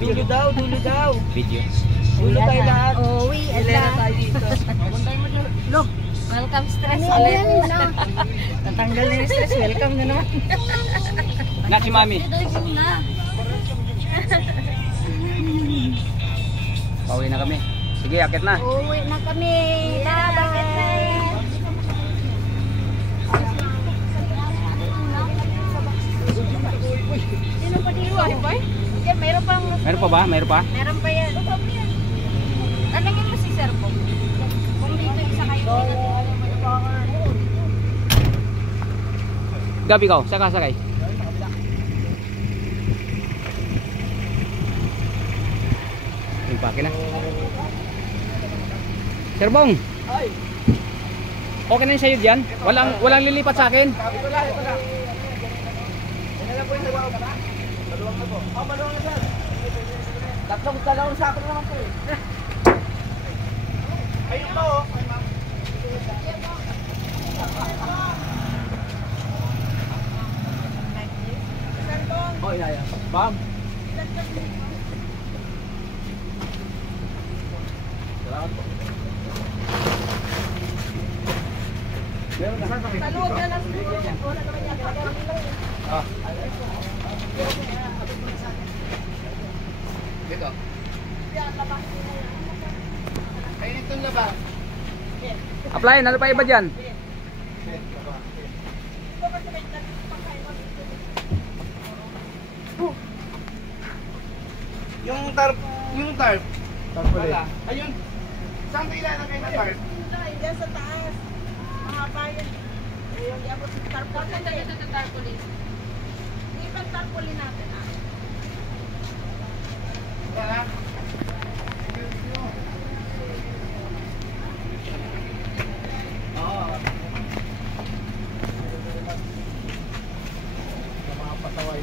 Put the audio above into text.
Dulo daw, dulo daw. Video. Dulo tayo lahat. Uwi, Ilera tayo dito. Look, welcome stress ulit. Natanggal na yung stress, welcome na naman. Na si Mami. Pauwi na kami. Sige, akit na. Uwi na kami. Bye. Sino pa dito? Yan, mayroon pang... Meron pa ba? Meron pa? Meron pa yan. Tanungin mo si Sir po. Kung dito isa kayo. Gabi ko, sakay. Impake na. Sir Bong. Okay na yung sayo dyan? Walang lilipat sa akin? Wala. Yan na lang po yung nagawa ka. Maluwang na po. Maluwang na sir. Dalawang sako na naman po eh. Ayun po oh. Oh, yeah. Bam. Salamat po. Meron na sa loob na lang. Wala naman yan. Ah. Dito. Ayun itong laba. Apply, ano pa iba dyan? Yung tarp. Wala. Ayun. Saan ko ilalagay na tarp? Diyan sa taas. Mga bayan. Ayun, iabot sa tarpaulin. Ito sa tarpaulin. Hindi pa tarpaulin natin. Wala. Oo. Mga pasaway.